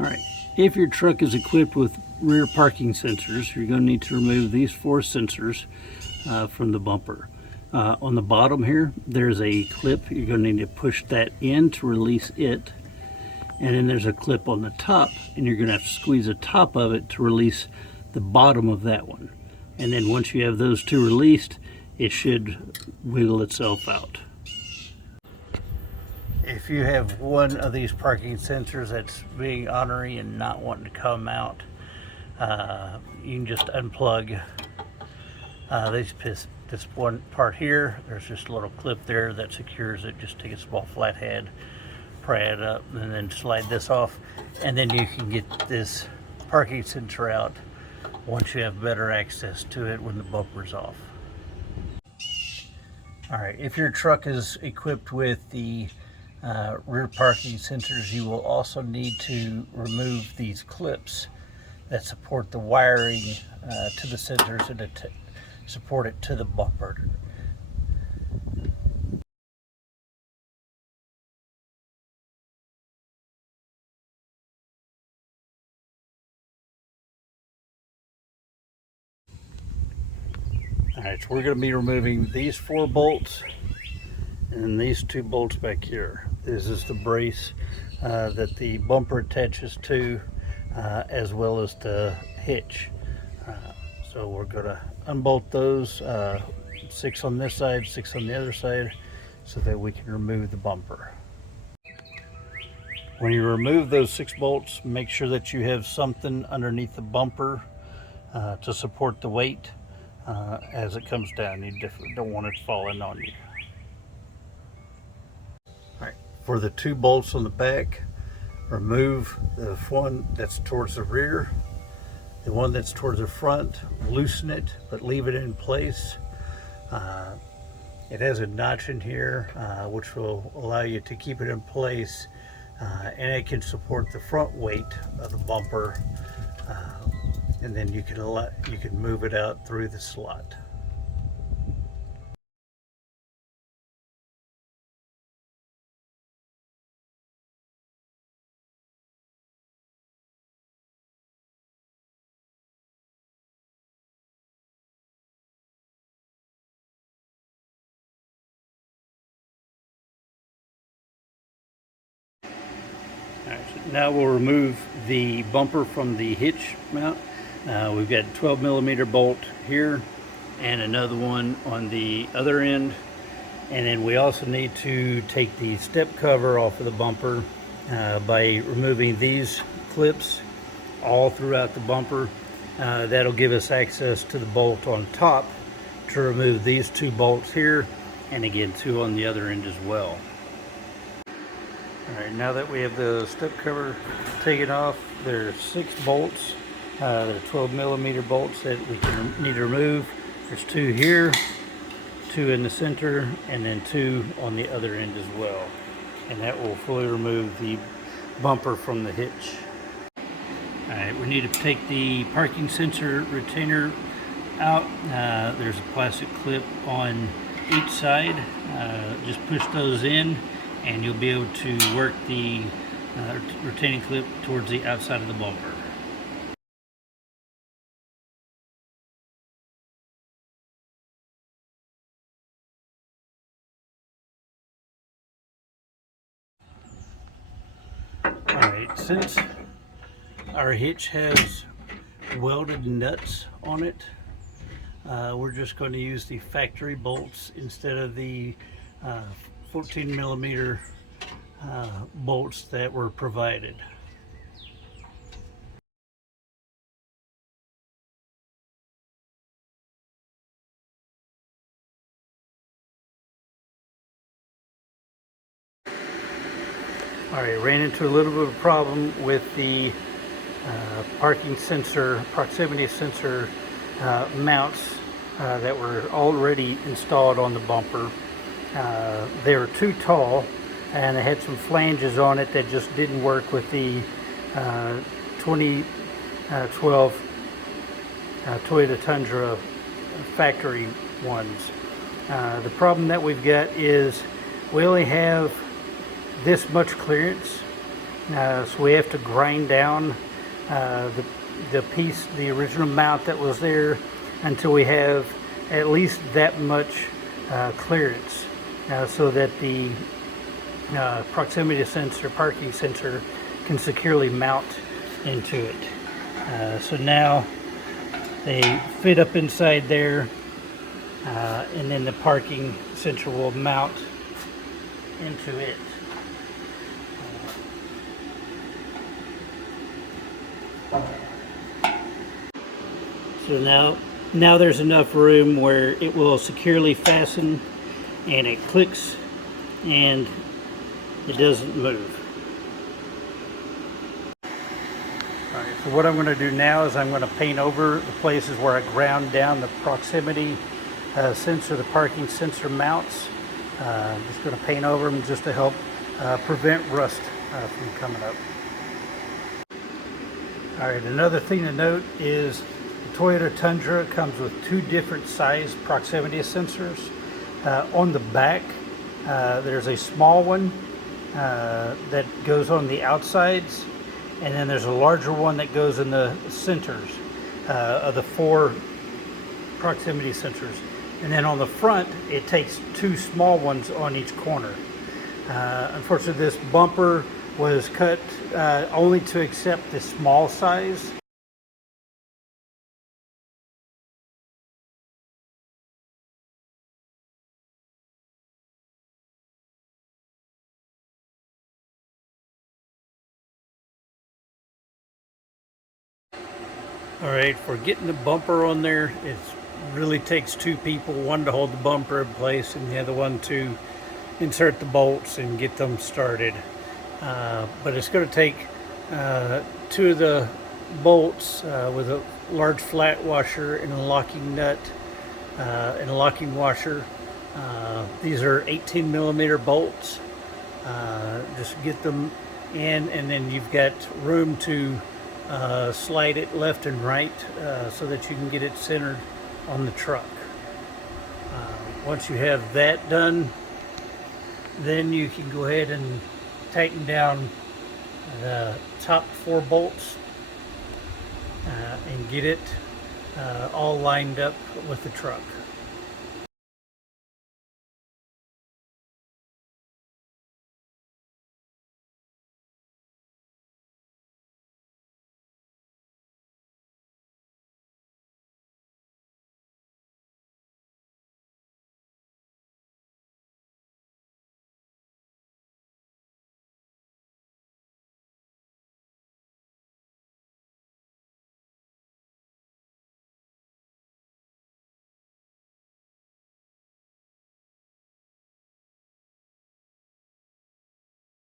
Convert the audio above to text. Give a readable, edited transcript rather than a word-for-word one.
Alright, if your truck is equipped with rear parking sensors, you're going to need to remove these 4 sensors from the bumper. On the bottom here, there's a clip. You're going to need to push that in to release it. And then there's a clip on the top, and you're going to have to squeeze the top of it to release the bottom of that one. And then once you have those 2 released, it should wiggle itself out. If you have one of these parking sensors that's being ornery and not wanting to come out, you can just unplug this one part here. There's just a little clip there that secures it. Just take a small flathead, pry it up, and then slide this off, and then you can get this parking sensor out once you have better access to it when the bumper's off. Alright, if your truck is equipped with the rear parking sensors, you will also need to remove these clips that support the wiring to the sensors and support it to the bumper. Alright, so we're going to be removing these 4 bolts and these 2 bolts back here. This is the brace that the bumper attaches to, as well as the hitch. So we're going to unbolt those, 6 on this side, 6 on the other side, so that we can remove the bumper. When you remove those 6 bolts, make sure that you have something underneath the bumper to support the weight as it comes down. You definitely don't want it falling on you. For the 2 bolts on the back, remove the one that's towards the rear. The one that's towards the front, loosen it, but leave it in place. It has a notch in here, which will allow you to keep it in place, and it can support the front weight of the bumper, and then you can move it out through the slot. Alright, so now we'll remove the bumper from the hitch mount. We've got a 12mm bolt here and another one on the other end. And then we also need to take the step cover off of the bumper by removing these clips all throughout the bumper. That'll give us access to the bolt on top to remove these 2 bolts here, and again 2 on the other end as well. Alright, now that we have the step cover taken off, there's 6 bolts. They're 12mm bolts that we need to remove. There's 2 here, 2 in the center, and then 2 on the other end as well. And that will fully remove the bumper from the hitch. Alright, we need to take the parking sensor retainer out. There's a plastic clip on each side. Just push those in, and you'll be able to work the retaining clip towards the outside of the bumper. Alright, since our hitch has welded nuts on it, we're just going to use the factory bolts instead of the 14mm bolts that were provided. Alright, ran into a little bit of a problem with the parking sensor, proximity sensor mounts that were already installed on the bumper. They were too tall, and they had some flanges on it that just didn't work with the 2012 Toyota Tundra factory ones. The problem that we've got is we only have this much clearance So we have to grind down the piece, the original mount that was there, until we have at least that much clearance, so that the proximity sensor, parking sensor, can securely mount into it. So now they fit up inside there, and then the parking sensor will mount into it. So now there's enough room where it will securely fasten, and it clicks and it doesn't move. Alright, so what I'm going to do now is I'm going to paint over the places where I ground down the proximity sensor, the parking sensor mounts. I'm just going to paint over them just to help prevent rust from coming up. Alright, another thing to note is the Toyota Tundra comes with two different size proximity sensors. On the back, there's a small one that goes on the outsides, and then there's a larger one that goes in the centers of the 4 proximity sensors. And then on the front, it takes 2 small ones on each corner. Unfortunately, this bumper was cut only to accept the small size. Alright, for getting the bumper on there, it really takes 2 people, one to hold the bumper in place and the other one to insert the bolts and get them started. But it's going to take 2 of the bolts with a large flat washer and a locking nut and a locking washer. These are 18 millimeter bolts. Just get them in, and then you've got room to slide it left and right so that you can get it centered on the truck. Once you have that done, then you can go ahead and tighten down the top 4 bolts and get it all lined up with the truck.